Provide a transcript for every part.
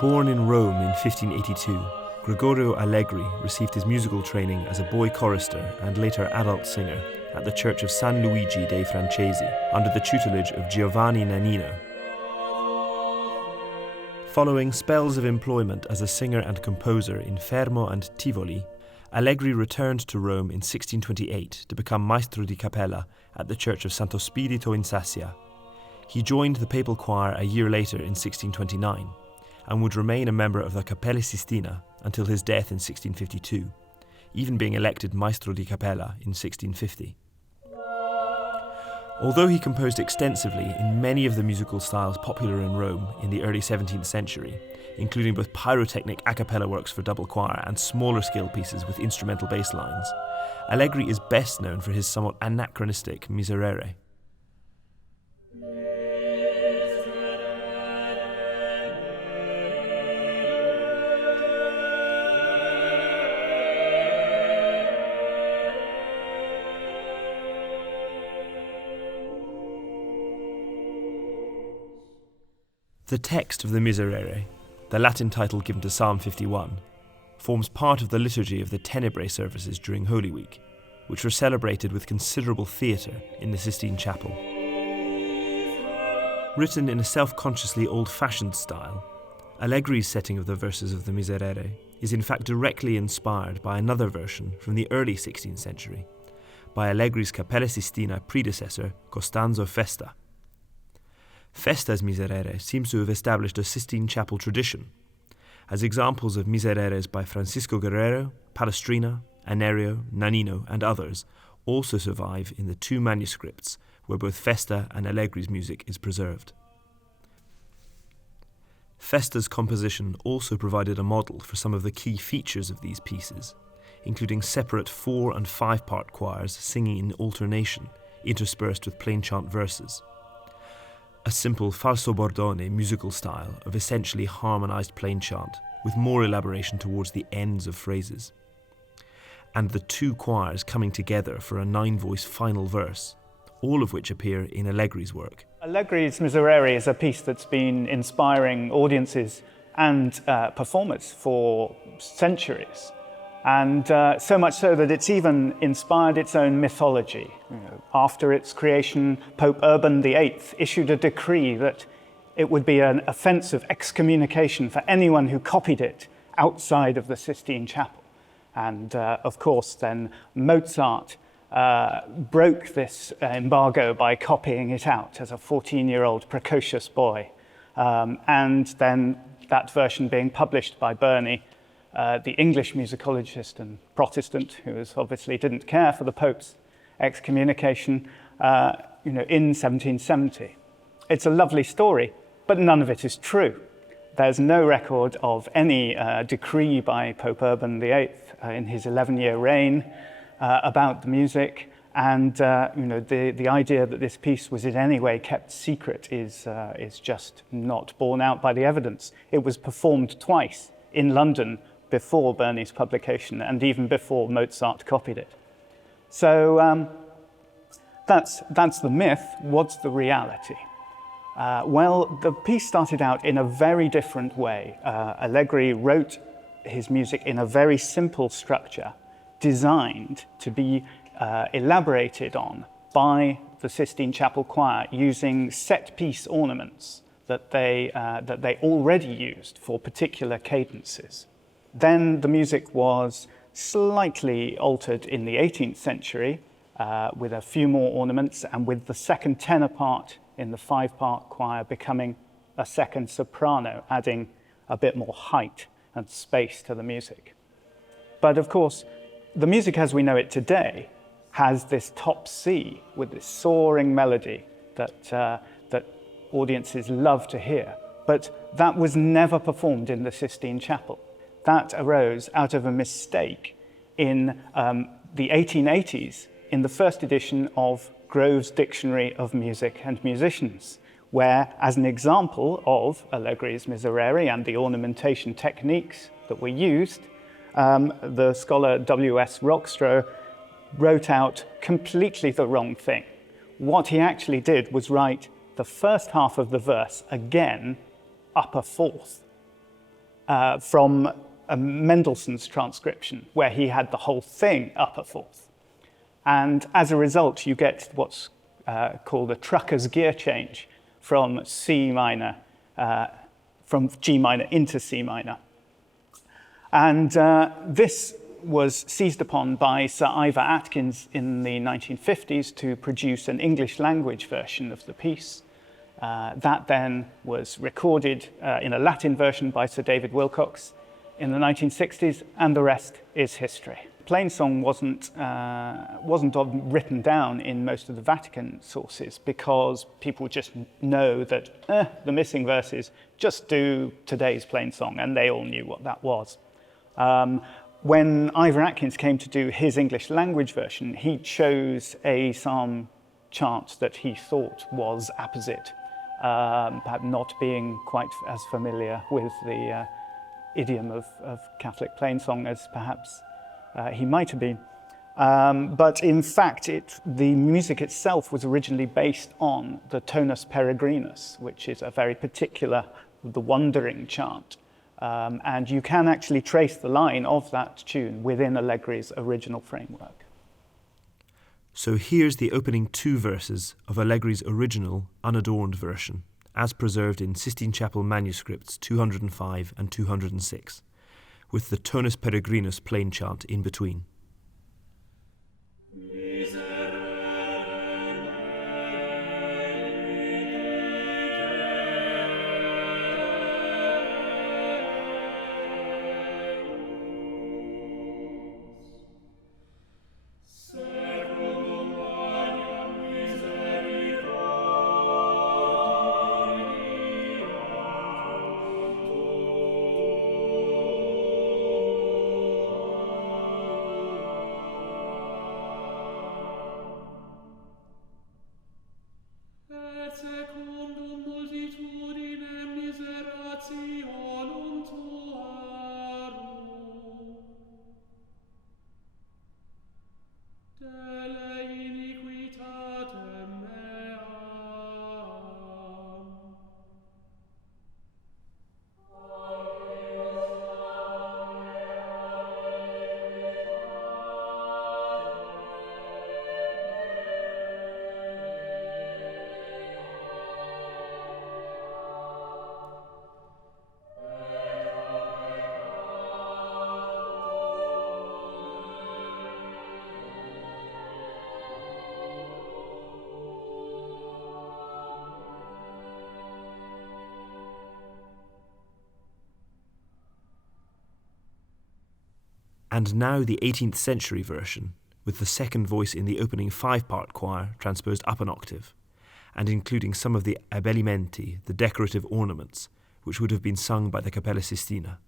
Born in Rome in 1582, Gregorio Allegri received his musical training as a boy chorister and later adult singer at the church of San Luigi dei Francesi under the tutelage of Giovanni Nannino. Following spells of employment as a singer and composer in Fermo and Tivoli, Allegri returned to Rome in 1628 to become Maestro di Cappella at the church of Santo Spirito in Sassia. He joined the papal choir a year later in 1629 and would remain a member of the Cappella Sistina until his death in 1652, even being elected Maestro di Cappella in 1650. Although he composed extensively in many of the musical styles popular in Rome in the early 17th century, including both pyrotechnic a cappella works for double choir and smaller scale pieces with instrumental bass lines, Allegri is best known for his somewhat anachronistic Miserere. The text of the Miserere, the Latin title given to Psalm 51, forms part of the liturgy of the Tenebrae services during Holy Week, which were celebrated with considerable theatre in the Sistine Chapel. Written in a self-consciously old-fashioned style, Allegri's setting of the verses of the Miserere is in fact directly inspired by another version from the early 16th century, by Allegri's Cappella Sistina predecessor Costanzo Festa. Festa's Miserere seems to have established a Sistine Chapel tradition, as examples of Misereres by Francisco Guerrero, Palestrina, Anerio, Nannino and others also survive in the two manuscripts where both Festa and Allegri's music is preserved. Festa's composition also provided a model for some of the key features of these pieces, including separate 4- and 5-part choirs singing in alternation, interspersed with plain chant verses. A simple falso bordone musical style of essentially harmonised plain chant, with more elaboration towards the ends of phrases. And the two choirs coming together for a 9-voice final verse, all of which appear in Allegri's work. Allegri's Miserere is a piece that's been inspiring audiences and performers for centuries. And so much so that it's even inspired its own mythology. After its creation, Pope Urban VIII issued a decree that it would be an offence of excommunication for anyone who copied it outside of the Sistine Chapel. And of course, then Mozart broke this embargo by copying it out as a 14-year-old precocious boy. And then that version being published by Burney, the English musicologist and Protestant, who obviously didn't care for the Pope's excommunication, in 1770. It's a lovely story, but none of it is true. There's no record of any decree by Pope Urban VIII in his 11-year reign about the music, and the idea that this piece was in any way kept secret is just not borne out by the evidence. It was performed twice in London before Burney's publication and even before Mozart copied it. So that's the myth. What's the reality? Well, the piece started out in a very different way. Allegri wrote his music in a very simple structure designed to be elaborated on by the Sistine Chapel Choir using set-piece ornaments that they already used for particular cadences. Then the music was slightly altered in the 18th century with a few more ornaments, and with the second tenor part in the 5-part choir becoming a second soprano, adding a bit more height and space to the music. But of course, the music as we know it today has this top C with this soaring melody that audiences love to hear. But that was never performed in the Sistine Chapel. That arose out of a mistake in the 1880s in the first edition of Grove's Dictionary of Music and Musicians, where, as an example of Allegri's Miserere and the ornamentation techniques that were used, the scholar W.S. Rockstro wrote out completely the wrong thing. what he actually did was write the first half of the verse again, upper fourth, from Mendelssohn's transcription, where he had the whole thing upper fourth. And as a result, you get what's called a trucker's gear change from C minor, from G minor into C minor. And this was seized upon by Sir Ivor Atkins in the 1950s to produce an English language version of the piece. That then was recorded in a Latin version by Sir David Wilcox in the 1960s, and the rest is history. Plainsong wasn't written down in most of the Vatican sources because people just know that the missing verses, just do today's Plainsong, and they all knew what that was. When Ivor Atkins came to do his English language version, he chose a psalm chant that he thought was apposite, perhaps not being quite as familiar with the idiom of Catholic Plainsong as perhaps he might have been. But in fact, the music itself was originally based on the tonus peregrinus, which is a very particular, the wandering chant. And you can actually trace the line of that tune within Allegri's original framework. So here's the opening 2 verses of Allegri's original, unadorned version, as preserved in Sistine Chapel manuscripts 205 and 206, with the tonus peregrinus plain chant in between. And now the 18th century version, with the second voice in the opening 5-part choir transposed up an octave, and including some of the abbellimenti, the decorative ornaments, which would have been sung by the Cappella Sistina.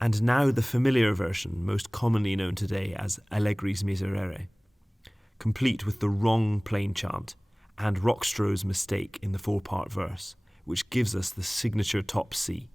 and now the familiar version most commonly known today as Allegri's Miserere, complete with the wrong plain chant and Rockstro's mistake in the four-part verse, which gives us the signature top C.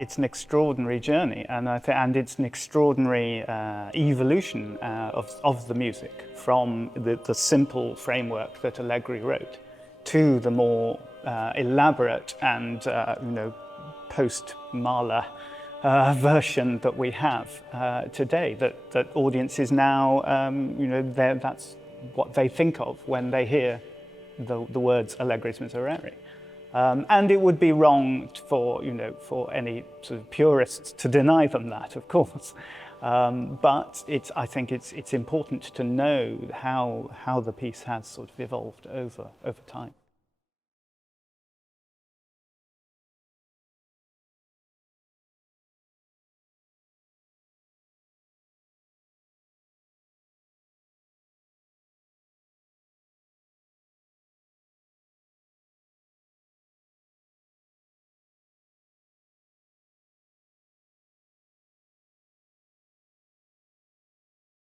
It's an extraordinary journey, and it's an extraordinary evolution of the music from the simple framework that Allegri wrote to the more elaborate and post-Mahler version that we have today. That audiences now, that's what they think of when they hear the words Allegri's Miserere. And it would be wrong for any sort of purists to deny them that, of course. But I think it's important to know how the piece has sort of evolved over time.